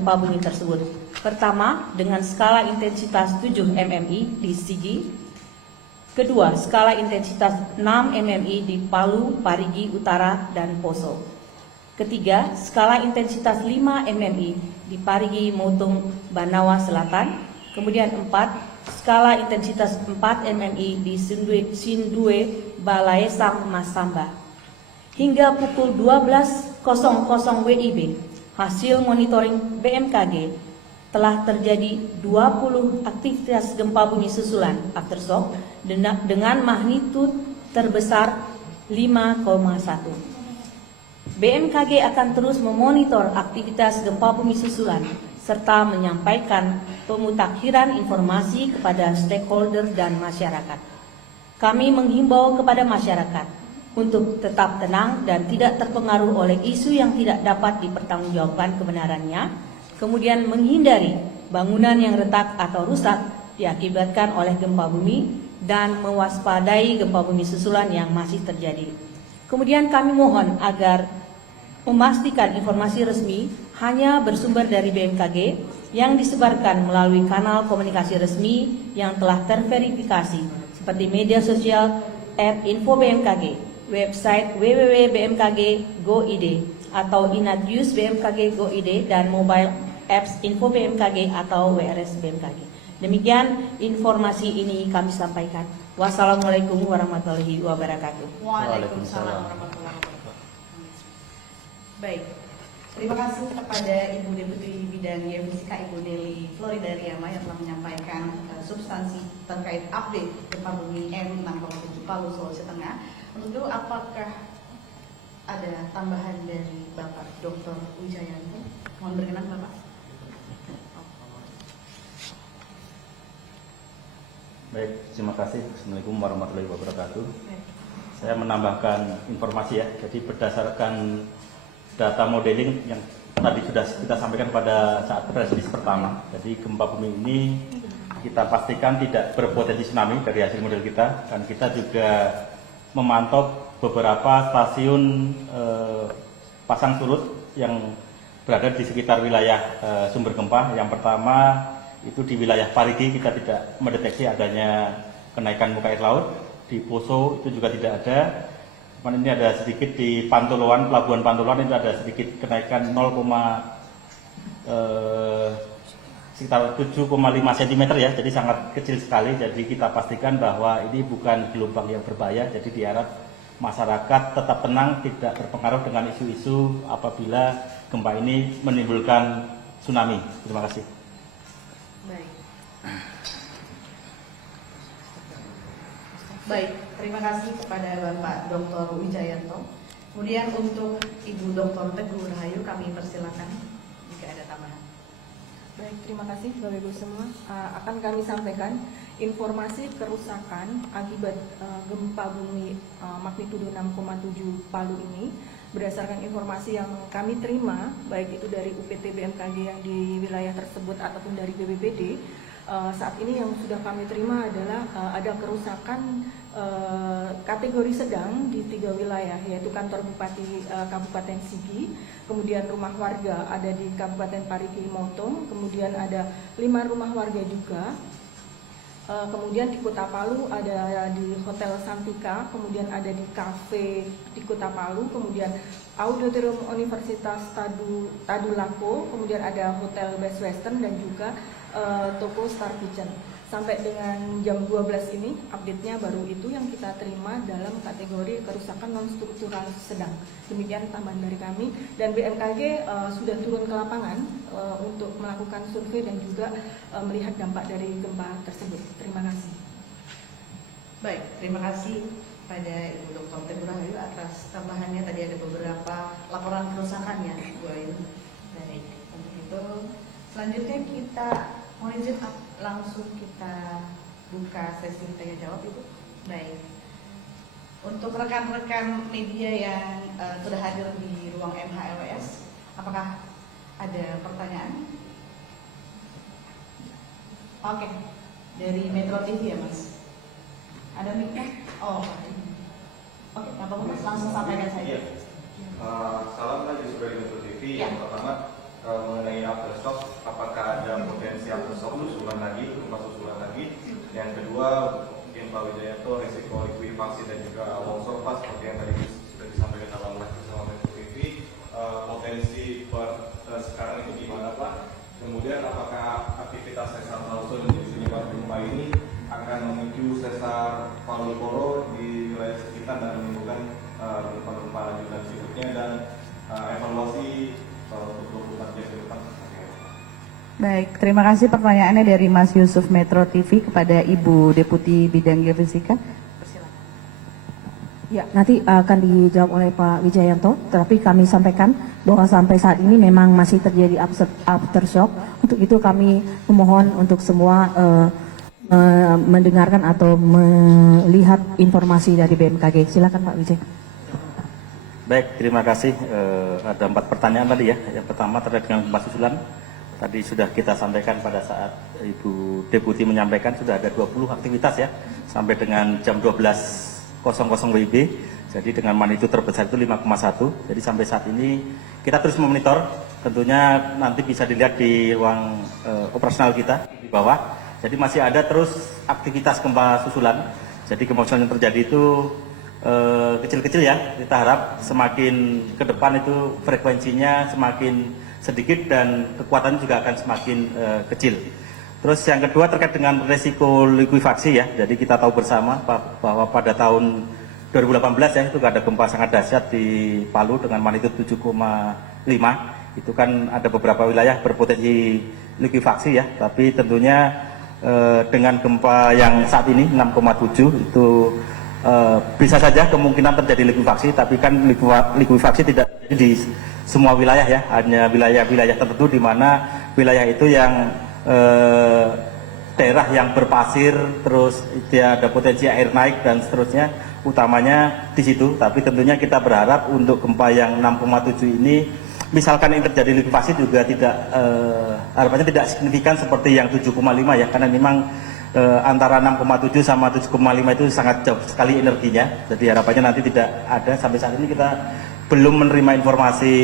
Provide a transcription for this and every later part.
gempa bumi tersebut. Pertama, dengan skala intensitas 7 mmi di Sigi. Kedua, skala intensitas 6 mmi di Palu, Parigi Utara, dan Poso. Ketiga, skala intensitas 5 mmi di Parigi, Motong, Banawa Selatan. Kemudian 4, skala intensitas 4 mmi di Sindue, Balaesang, Masamba. Hingga pukul 12.00 WIB, hasil monitoring BMKG telah terjadi 20 aktivitas gempa bumi susulan aftershock dengan magnitud terbesar 5,1. BMKG akan terus memonitor aktivitas gempa bumi susulan serta menyampaikan pemutakhiran informasi kepada stakeholder dan masyarakat. Kami menghimbau kepada masyarakat untuk tetap tenang dan tidak terpengaruh oleh isu yang tidak dapat dipertanggungjawabkan kebenarannya, kemudian menghindari bangunan yang retak atau rusak diakibatkan oleh gempa bumi dan mewaspadai gempa bumi susulan yang masih terjadi. Kemudian kami mohon agar memastikan informasi resmi hanya bersumber dari BMKG yang disebarkan melalui kanal komunikasi resmi yang telah terverifikasi seperti media sosial, @info BMKG, website www.bmkg.go.id atau Inatnews BMKG Go.id dan mobile apps Info BMKG atau WRS BMKG. Demikian informasi ini kami sampaikan. Wassalamualaikum warahmatullahi wabarakatuh. Waalaikumsalam warahmatullahi wabarakatuh. Baik, terima kasih kepada Ibu Deputi Bidang Geofisika Ibu Deli Floridariama yang telah menyampaikan substansi terkait update gempa bumi M6,7 Palu, Sulawesi Tengah. Untuk itu, apakah ada tambahan dari Bapak Dr. Wijayanto? Mohon berkenan Bapak. Baik, terima kasih. Assalamualaikum warahmatullahi wabarakatuh. Saya menambahkan informasi ya. Jadi berdasarkan data modeling yang tadi sudah kita sampaikan pada saat presentasi pertama. Jadi gempa bumi ini kita pastikan tidak berpotensi tsunami dari hasil model kita, dan kita juga memantau beberapa stasiun pasang surut yang berada di sekitar wilayah sumber gempa. Yang pertama itu di wilayah Parigi kita tidak mendeteksi adanya kenaikan muka air laut. Di Poso itu juga tidak ada. Ini ada sedikit di Pantoloan, Pelabuhan Pantoloan itu ada sedikit kenaikan sekitar 7,5 cm ya, jadi sangat kecil sekali. Jadi kita pastikan bahwa ini bukan gelombang yang berbahaya. Jadi diharap masyarakat tetap tenang, tidak terpengaruh dengan isu-isu apabila gempa ini menimbulkan tsunami. Terima kasih. Baik, terima kasih kepada Bapak Dr. Wijayanto. Kemudian untuk Ibu Dr. Teguh Rahayu kami persilakan jika ada tambahan. Baik, terima kasih Bapak Ibu semua. Akan kami sampaikan informasi kerusakan akibat gempa bumi magnitudo 6,7 Palu ini berdasarkan informasi yang kami terima, baik itu dari UPT BMKG yang di wilayah tersebut ataupun dari BPBD. Saat ini yang sudah kami terima adalah ada kerusakan kategori sedang di 3 wilayah, yaitu kantor Bupati Kabupaten Sigi, kemudian rumah warga ada di Kabupaten Parigi Motong, kemudian ada 5 rumah warga juga. Kemudian di Kota Palu ada di Hotel Santika, kemudian ada di kafe di Kota Palu, kemudian Auditorium Universitas Tadulako, kemudian ada Hotel Best Western dan juga toko Star Kitchen. Sampai dengan jam 12 ini update-nya baru itu yang kita terima dalam kategori kerusakan non-struktural sedang. Demikian tambahan dari kami, dan BMKG sudah turun ke lapangan untuk melakukan survei dan juga melihat dampak dari gempa tersebut. Terima kasih. Baik, terima kasih pada Ibu Dr. Teguh Rahayu atas tambahannya. Tadi ada beberapa laporan kerusakannya, Bu Ayu. Baik, untuk itu selanjutnya kita mohon izin langsung kita buka sesi tanya jawab Ibu. Baik, untuk rekan-rekan media yang sudah hadir di ruang MHLWS, apakah ada pertanyaan? Oke, dari Metro TV ya Mas. Ada mic-nya? Oh, oke, Bapak Mas langsung sampaikan saja. Salam lagi dari Metro TV. Ya. Yang pertama, mengenai aftershock, apakah ada potensi aftershock susulan lagi, gempa susulan lagi. Yang kedua, mungkin Pak Wijayanto, risiko likuifaksi dan juga longsor Pak, seperti yang tadi sudah disampaikan dalam live bersama Metro TV. Potensi sekarang itu gimana Pak? Kemudian apakah aktivitas sesar Sauso di penyebab gempa ini akan memicu sesar Palu Koro di wilayah sekitar dan menimbulkan gempa-gempa lanjutan berikutnya, dan evaluasi untuk 24 jam ke depan. Baik, terima kasih pertanyaannya dari Mas Yusuf Metro TV kepada Ibu Deputi Bidang Geofisika. Ya, nanti akan dijawab oleh Pak Wijayanto, tetapi kami sampaikan bahwa sampai saat ini memang masih terjadi aftershock. Untuk itu kami memohon untuk semua mendengarkan atau melihat informasi dari BMKG. Silakan Pak Wijay. Baik, terima kasih. Ada 4 pertanyaan tadi ya. Yang pertama terkait dengan gempa susulan. Tadi sudah kita sampaikan pada saat Ibu Deputi menyampaikan sudah ada 20 aktivitas ya sampai dengan jam 12.00 WIB. Jadi dengan magnitudo terbesar itu 5,1. Jadi sampai saat ini kita terus memonitor. Tentunya nanti bisa dilihat di ruang operasional kita di bawah. Jadi masih ada terus aktivitas gempa susulan. Jadi gempa susulan yang terjadi itu kecil-kecil ya. Kita harap semakin ke depan itu frekuensinya semakin sedikit dan kekuatannya juga akan semakin kecil. Terus yang kedua terkait dengan risiko likuifaksi ya. Jadi kita tahu bersama bahwa pada tahun 2018 ya itu ada gempa sangat dahsyat di Palu dengan magnitudo 7,5. Itu kan ada beberapa wilayah berpotensi likuifaksi ya. Tapi tentunya dengan gempa yang saat ini 6,7 itu bisa saja kemungkinan terjadi likuifaksi, tapi kan likuifaksi tidak di semua wilayah ya, hanya wilayah-wilayah tertentu di mana wilayah itu yang daerah yang berpasir, terus dia ada potensi air naik dan seterusnya, utamanya di situ. Tapi tentunya kita berharap untuk gempa yang 6,7 ini, misalkan yang terjadi likuifaksi juga tidak harapannya tidak signifikan seperti yang 7,5 ya, karena memang antara 6,7 sama 7,5 itu sangat jauh sekali energinya. Jadi harapannya nanti tidak ada. Sampai saat ini kita belum menerima informasi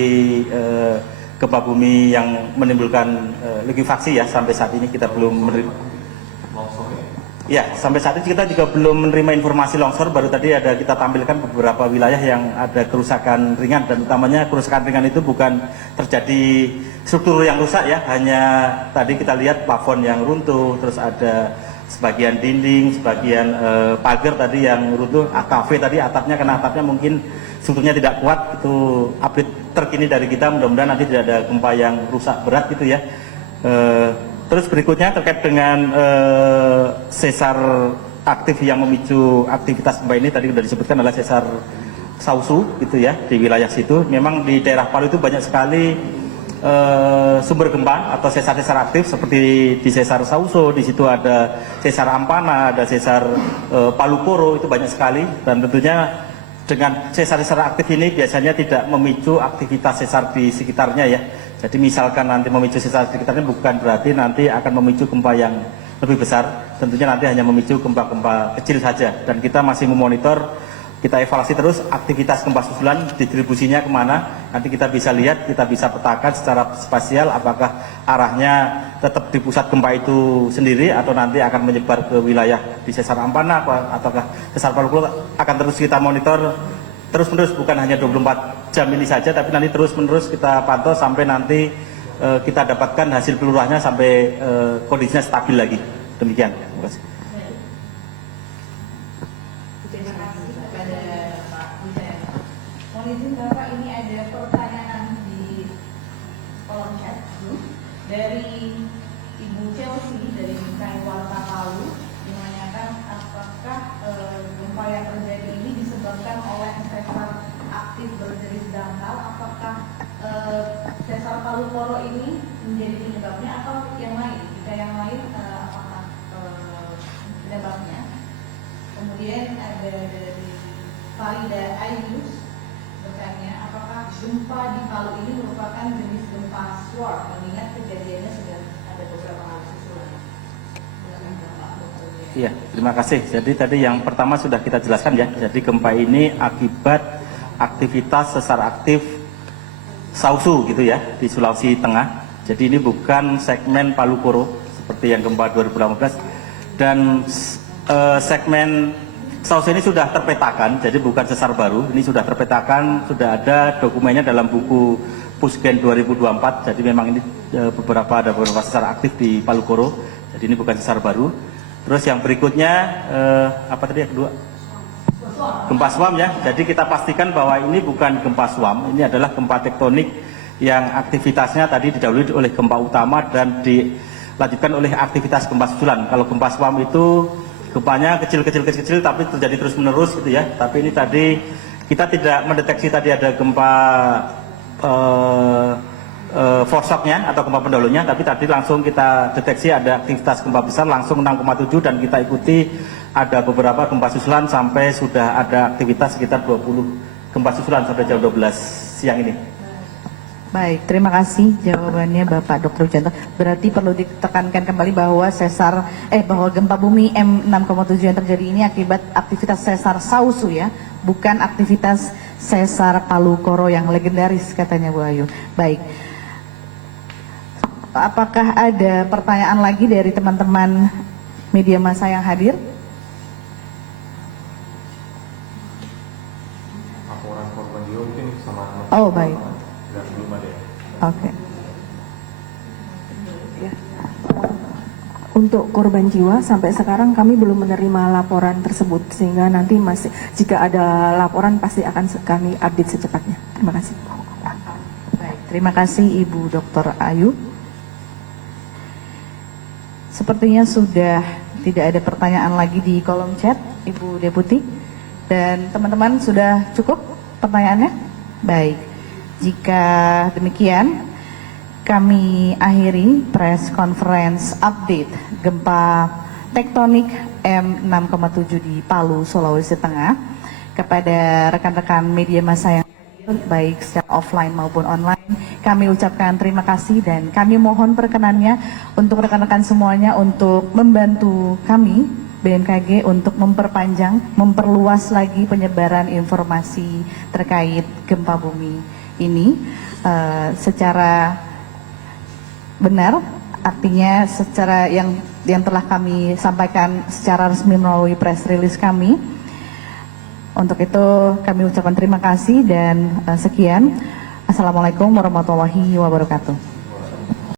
gempa bumi yang menimbulkan likuifaksi ya. Sampai saat ini kita belum menerima. Ya, sampai saat ini kita juga belum menerima informasi longsor. Baru tadi ada kita tampilkan beberapa wilayah yang ada kerusakan ringan, dan utamanya kerusakan ringan itu bukan terjadi struktur yang rusak ya, hanya tadi kita lihat plafon yang runtuh, terus ada sebagian dinding, sebagian pagar tadi yang runtuh, kafe tadi atapnya, karena atapnya mungkin strukturnya tidak kuat. Itu update terkini dari kita, mudah-mudahan nanti tidak ada gempa yang rusak berat gitu ya. Terus berikutnya terkait dengan sesar aktif yang memicu aktivitas gempa ini, tadi sudah disebutkan adalah sesar Sausu gitu ya, di wilayah situ. Memang di daerah Palu itu banyak sekali sumber gempa atau sesar-sesar aktif seperti di sesar Sauso, di situ ada sesar Ampana, ada sesar Palu Koro, itu banyak sekali. Dan tentunya dengan sesar-sesar aktif ini biasanya tidak memicu aktivitas sesar di sekitarnya ya. Jadi misalkan nanti memicu sesar di sekitarnya bukan berarti nanti akan memicu gempa yang lebih besar. Tentunya nanti hanya memicu gempa-gempa kecil saja. Dan kita masih memonitor, kita evaluasi terus aktivitas gempa susulan, distribusinya kemana. Nanti kita bisa lihat, kita bisa petakan secara spasial apakah arahnya tetap di pusat gempa itu sendiri atau nanti akan menyebar ke wilayah di sesar Ampana ataukah sesar Palu Koro. Akan terus kita monitor terus-menerus, bukan hanya 24 jam ini saja, tapi nanti terus-menerus kita pantau sampai nanti kita dapatkan hasil pelurahnya sampai kondisinya stabil lagi. Demikian. Terima kasih. Terima kasih kepada Pak Wijaya. Mohon izin Bapak, ini ada pertanyaan di kolom chat dari Ibu Chelsea dari Bintang Warta Palu, menanyakan apakah gempa yang terjadi ini disebabkan oleh sesar aktif berjenis dangkal, apakah sesar Palu Koro ini menjadi penyebabnya atau yang lain? Jika yang lain, apakah penyebabnya? Kemudian ada dari Farida Ayus bertanya, apakah gempa di Palu ini merupakan jenis gempa SWORD, mengingat kejadiannya sudah ada beberapa kali susulan. Iya, terima kasih. Jadi tadi yang pertama sudah kita jelaskan ya. Jadi gempa ini akibat aktivitas sesar aktif Sausu gitu ya, di Sulawesi Tengah. Jadi ini bukan segmen Palu Koro seperti yang gempa 2018, dan segmen Sausu ini sudah terpetakan, jadi bukan sesar baru, ini sudah terpetakan, sudah ada dokumennya dalam buku Pusgen 2024. Jadi memang ini ada beberapa sesar aktif di Palu Koro, jadi ini bukan sesar baru. Terus yang berikutnya apa tadi yang kedua? Gempa suam ya. Jadi kita pastikan bahwa ini bukan gempa suam, ini adalah gempa tektonik yang aktivitasnya tadi didahului oleh gempa utama dan dilanjutkan oleh aktivitas gempa susulan. Kalau gempa suam itu gempanya kecil tapi terjadi terus menerus gitu ya. Tapi ini tadi kita tidak mendeteksi tadi ada gempa foreshocknya atau gempa pendahulunya, tapi tadi langsung kita deteksi ada aktivitas gempa besar langsung 6,7, dan kita ikuti ada beberapa gempa susulan sampai sudah ada aktivitas sekitar 20 gempa susulan sampai jam 12 siang ini. Baik, terima kasih jawabannya Bapak Dr. Wijanto. Berarti perlu ditekankan kembali bahwa bahwa gempa bumi M6,7 yang terjadi ini akibat aktivitas sesar Sausu ya, bukan aktivitas sesar Palu Koro yang legendaris katanya Bu Ayu. Baik. Apakah ada pertanyaan lagi dari teman-teman media massa yang hadir? Laporan korban jiwa mungkin sama. Oh, baik. Belum ada ya. Oke. Ya. Untuk korban jiwa sampai sekarang kami belum menerima laporan tersebut, sehingga nanti jika ada laporan pasti akan kami update secepatnya. Terima kasih. Baik, terima kasih Ibu Dr. Ayu. Sepertinya sudah tidak ada pertanyaan lagi di kolom chat, Ibu Deputi. Dan teman-teman sudah cukup pertanyaannya? Baik, jika demikian kami akhiri press conference update gempa tektonik M6,7 di Palu, Sulawesi Tengah. Kepada rekan-rekan media massa yang baik secara offline maupun online, kami ucapkan terima kasih dan kami mohon perkenannya untuk rekan-rekan semuanya untuk membantu kami BMKG untuk memperluas lagi penyebaran informasi terkait gempa bumi ini secara benar, artinya secara yang telah kami sampaikan secara resmi melalui press release kami. Untuk itu kami ucapkan terima kasih dan sekian. Assalamualaikum warahmatullahi wabarakatuh.